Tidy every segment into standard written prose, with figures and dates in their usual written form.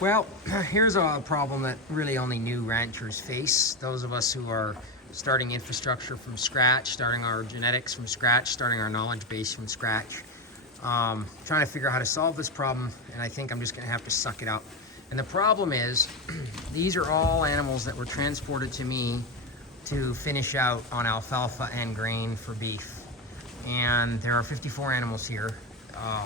Well, here's a problem that really only new ranchers face. Those of us who are starting infrastructure from scratch, starting our genetics from scratch, starting our knowledge base from scratch, trying to figure out how to solve this problem, and I think I'm just going to have to suck it up. And the problem is, these are all animals that were transported to me to finish out on alfalfa and grain for beef. And there are 54 animals here.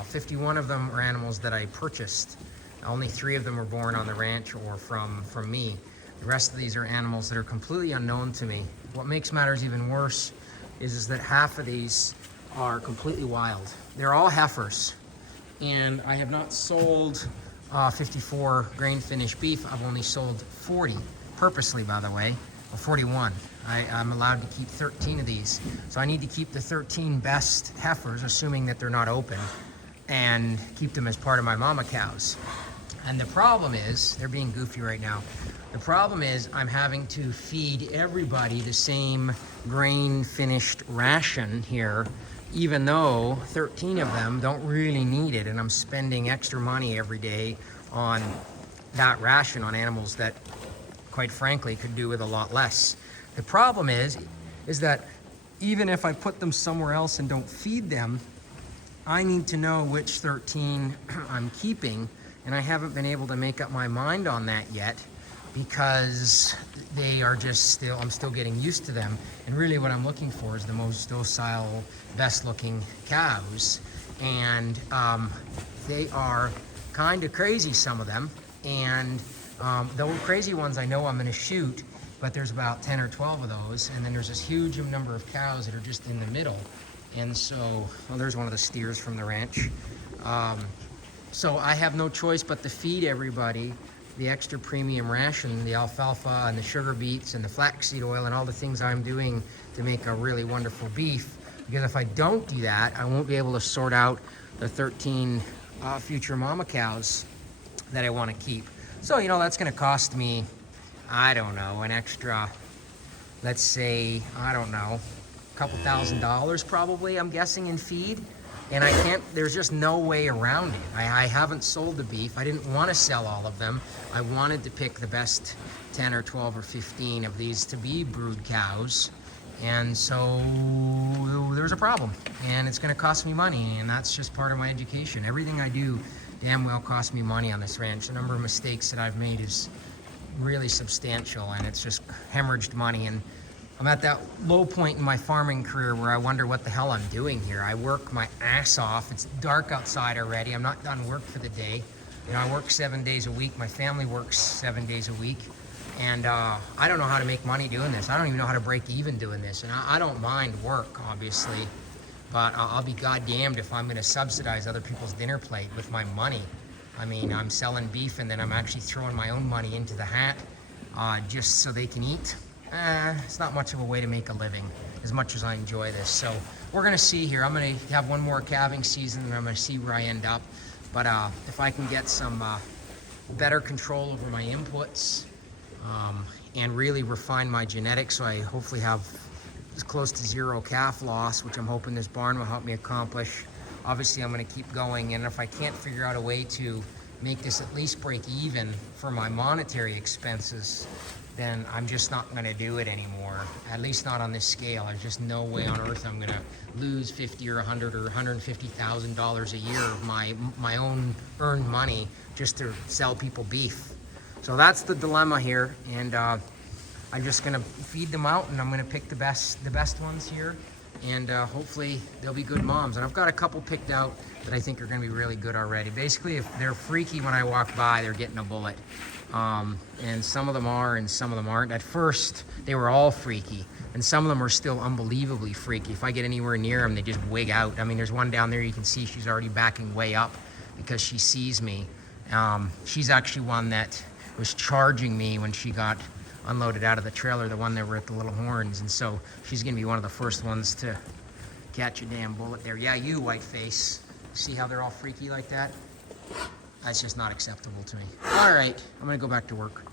51 of them are animals that I purchased. Only 3 of them were born on the ranch or from me. The rest of these are animals that are completely unknown to me. What makes matters even worse is that half of these are completely wild. They're all heifers, and I have not sold 54 grain finished beef. I've only sold 40, purposely, by the way, or 41. I'm allowed to keep 13 of these. So I need to keep the 13 best heifers, assuming that they're not open, and keep them as part of my mama cows. And the problem is, they're being goofy right now. The problem is I'm having to feed everybody the same grain finished ration here, even though 13 of them don't really need it, and I'm spending extra money every day on that ration on animals that, quite frankly, could do with a lot less. The problem is that even if I put them somewhere else and don't feed them, I need to know which 13 I'm keeping, and I haven't been able to make up my mind on that yet because they are just still, I'm still getting used to them. And really what I'm looking for is the most docile, best looking cows. And they are kind of crazy, some of them. And the crazy ones I know I'm gonna shoot, but there's about 10 or 12 of those. And then there's this huge number of cows that are just in the middle. And so, well, there's one of the steers from the ranch. So I have no choice but to feed everybody the extra premium ration, the alfalfa and the sugar beets and the flaxseed oil and all the things I'm doing to make a really wonderful beef. Because if I don't do that, I won't be able to sort out the 13 future mama cows that I want to keep. So, you know, that's going to cost me, I don't know, an extra, let's say, I don't know, a couple $1,000 probably, I'm guessing, in feed. And I can't, there's just no way around it. I haven't sold the beef. I didn't want to sell all of them. I wanted to pick the best 10 or 12 or 15 of these to be brood cows. And so there's a problem, and it's going to cost me money, and that's just part of my education. Everything I do damn well costs me money on this ranch. The number of mistakes that I've made is really substantial, and it's just hemorrhaged money. And I'm at that low point in my farming career where I wonder what the hell I'm doing here. I work my ass off. It's dark outside already. I'm not done work for the day. You know, I work 7 days a week. My family works 7 days a week. And I don't know how to make money doing this. I don't even know how to break even doing this. And I don't mind work, obviously, but I'll be goddamned if I'm going to subsidize other people's dinner plate with my money. I mean, I'm selling beef and then I'm actually throwing my own money into the hat just so they can eat. It's not much of a way to make a living, as much as I enjoy this. So we're gonna see here. I'm gonna have one more calving season, and I'm gonna see where I end up. But if I can get some better control over my inputs and really refine my genetics, so I hopefully have as close to zero calf loss, which I'm hoping this barn will help me accomplish. Obviously, I'm gonna keep going, and if I can't figure out a way to make this at least break even for my monetary expenses, then I'm just not going to do it anymore, at least not on this scale. There's just no way on earth I'm going to lose $50 or $100 or $150,000 a year of my own earned money just to sell people beef. So that's the dilemma here, and I'm just going to feed them out, and I'm going to pick the best ones here, and hopefully they'll be good moms. And I've got a couple picked out that I think are going to be really good already. Basically, if they're freaky when I walk by, they're getting a bullet. And some of them are and some of them aren't. At first, they were all freaky, and some of them are still unbelievably freaky. If I get anywhere near them, they just wig out. I mean, there's one down there you can see she's already backing way up because she sees me. She's actually one that was charging me when she got unloaded out of the trailer, the one that were at the little horns, and so she's gonna be one of the first ones to catch a damn bullet there. Yeah, you, white face. See how they're all freaky like that? That's just not acceptable to me. All right, I'm gonna go back to work.